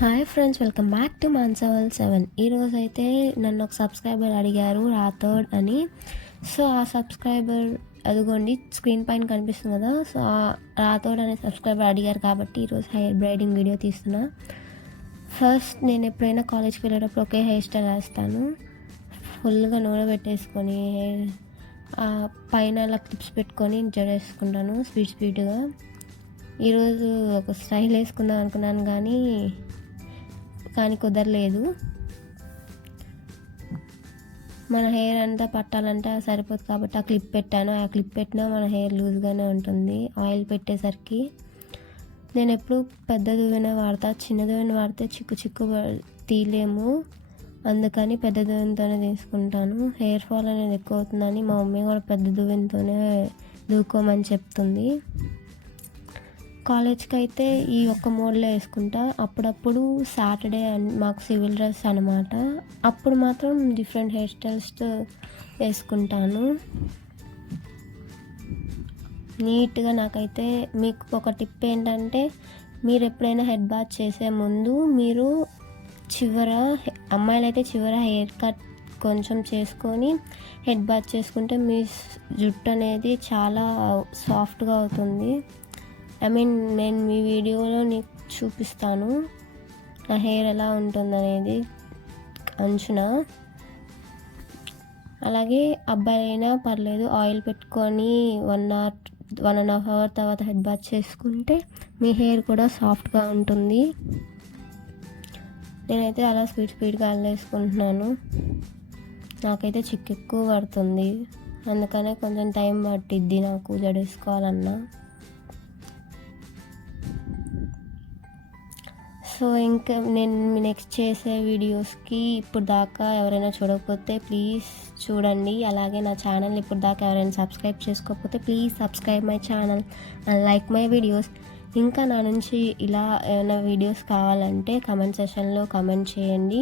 Hi friends, welcome back to Mansawal7. ఈరోజు అయితే నన్ను ఒక సబ్స్క్రైబర్ అడిగారు రాథోడ్ అని. సో ఆ సబ్స్క్రైబర్ అదిగోండి స్క్రీన్ పైన కనిపిస్తుంది కదా. సో ఆ రాథోడ్ అనే సబ్స్క్రైబర్ అడిగారు కాబట్టి ఈరోజు హెయిర్ బ్రైడింగ్ వీడియో తీస్తున్నా. ఫస్ట్ నేను ఎప్పుడైనా కాలేజ్కి వెళ్ళేటప్పుడు ఒకే హెయిర్ స్టైల్ వేస్తాను. ఫుల్గా నూనె పెట్టేసుకొని పైన అలా క్లిప్స్ పెట్టుకొని జడేసుకుంటాను స్పీడ్గా. ఈరోజు ఒక స్టైల్ వేసుకుందాం అనుకున్నాను కానీ కుదరలేదు. మన హెయిర్ అంతా పట్టాలంటే సరిపోదు కాబట్టి ఆ క్లిప్ పెట్టాను. ఆ క్లిప్ పెట్టినా మన హెయిర్ లూజ్గానే ఉంటుంది ఆయిల్ పెట్టేసరికి. నేను ఎప్పుడు పెద్ద దువ్వెన వాడతా, చిన్న దువ్వెన వాడితే చిక్కు తీయలేము. అందుకని పెద్ద దువ్వెనతోనే తీసుకుంటాను. హెయిర్ ఫాల్ అనేది ఎక్కువ అవుతుందని మా మమ్మీ కూడా పెద్ద దువ్వెనతోనే దువ్వుకోమని చెప్తుంది. కాలేజ్కి అయితే ఈ ఒక్క మోడ్లో వేసుకుంటా. అప్పుడప్పుడు సాటర్డే మాకు సివిల్ డ్రెస్ అనమాట, అప్పుడు మాత్రం డిఫరెంట్ హెయిర్ స్టైల్స్తో వేసుకుంటాను నీట్గా. నాకైతే మీకు ఒక టిప్ ఏంటంటే, మీరు ఎప్పుడైనా హెడ్ బాత్ చేసే ముందు మీరు అమ్మాయిలు అయితే చివర హెయిర్ కట్ కొంచెం చేసుకొని హెడ్ బాత్ చేసుకుంటే మీ జుట్టు అనేది చాలా సాఫ్ట్గా అవుతుంది. నేను మీ వీడియోలో నీకు చూపిస్తాను నా హెయిర్ ఎలా ఉంటుందనేది అంచున. అలాగే అబ్బాయి అయినా పర్లేదు, ఆయిల్ పెట్టుకొని 1.5 అవర్ తర్వాత హెడ్ బాత్ చేసుకుంటే మీ హెయిర్ కూడా సాఫ్ట్గా ఉంటుంది. నేనైతే అలా స్పీడ్గా అల్లేసుకుంటున్నాను. నాకైతే చిక్కు ఎక్కువ పడుతుంది, అందుకనే కొంచెం టైం పట్టిద్ది నాకు జడేసుకోవాలన్నా. సో ఇంకా నేను నెక్స్ట్ చేసే వీడియోస్కి ఇప్పుడు దాకా ఎవరైనా చూడకపోతే ప్లీజ్ చూడండి. అలాగే నా ఛానల్ ఇప్పుడు దాకా ఎవరైనా సబ్స్క్రైబ్ చేసుకోకపోతే please subscribe my channel and like my videos. ఇంకా నా నుంచి ఇలా ఏమైనా వీడియోస్ కావాలంటే కమెంట్ సెషన్లో కమెంట్ చేయండి.